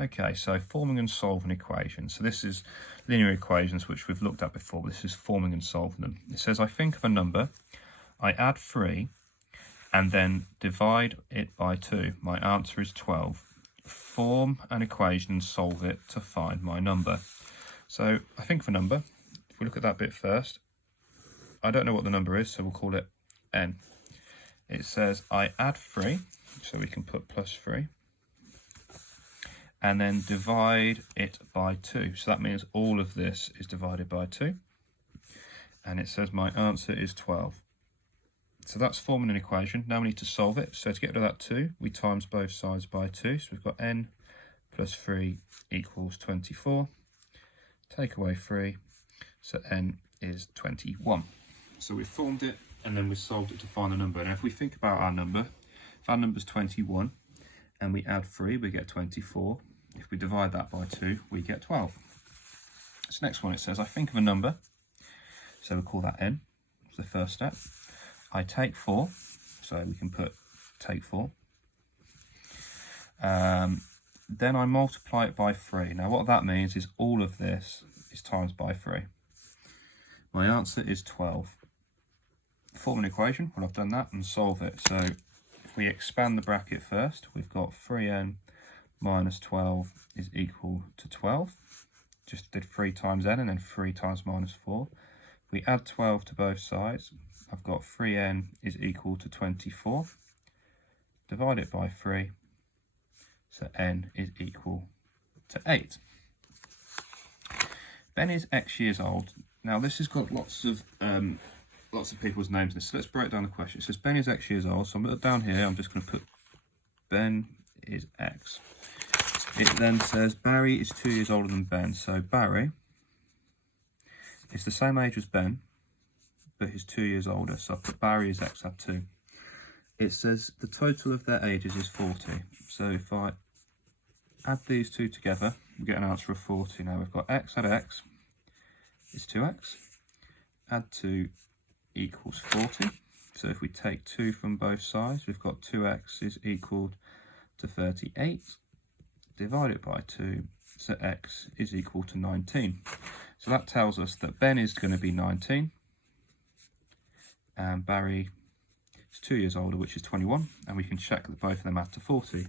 Okay, so forming and solving equations. So this is linear equations, which we've looked at before. This is forming and solving them. It says I think of a number, I add 3, and then divide it by 2. My answer is 12. Form an equation and solve it to find my number. So I think of a number. If we look at that bit first, I don't know what the number is, so we'll call it n. It says I add 3, so we can put plus 3. And then divide it by 2. So that means all of this is divided by 2. And it says my answer is 12. So that's forming an equation. Now we need to solve it. So to get rid of that 2, we times both sides by 2. So we've got n plus 3 equals 24. Take away 3, so n is 21. So we've formed it and then we solved it to find the number. Now if we think about our number, if our number is 21 and we add 3, we get 24. If we divide that by 2, we get 12. This next one, it says I think of a number, so we'll call that n. It's the first step. I take 4, so we can put take 4. Then I multiply it by 3. Now what that means is all of this is times by 3. My answer is 12. Form an equation, well I've done that, and solve it. So if we expand the bracket first, we've got 3n minus 12 is equal to 12. Just did 3 times n and then 3 times minus 4. If we add 12 to both sides, I've got 3n is equal to 24. Divide it by 3, so n is equal to 8. Ben is X years old. Now this has got lots of people's names in this. So let's break down the question. It says Ben is X years old. So down here, I'm just going to put Ben is X. It then says Barry is 2 years older than Ben. So Barry is the same age as Ben, but he's 2 years older. So I put Barry is X, add 2. It says the total of their ages is 40. So if I add these two together, we get an answer of 40. Now we've got X add X is 2X. Add 2 equals 40. So if we take 2 from both sides, we've got 2x is equal to 38. Divide it by 2, so x is equal to 19. So that tells us that Ben is going to be 19 and Barry is 2 years older, which is 21, and we can check that both of them add to 40.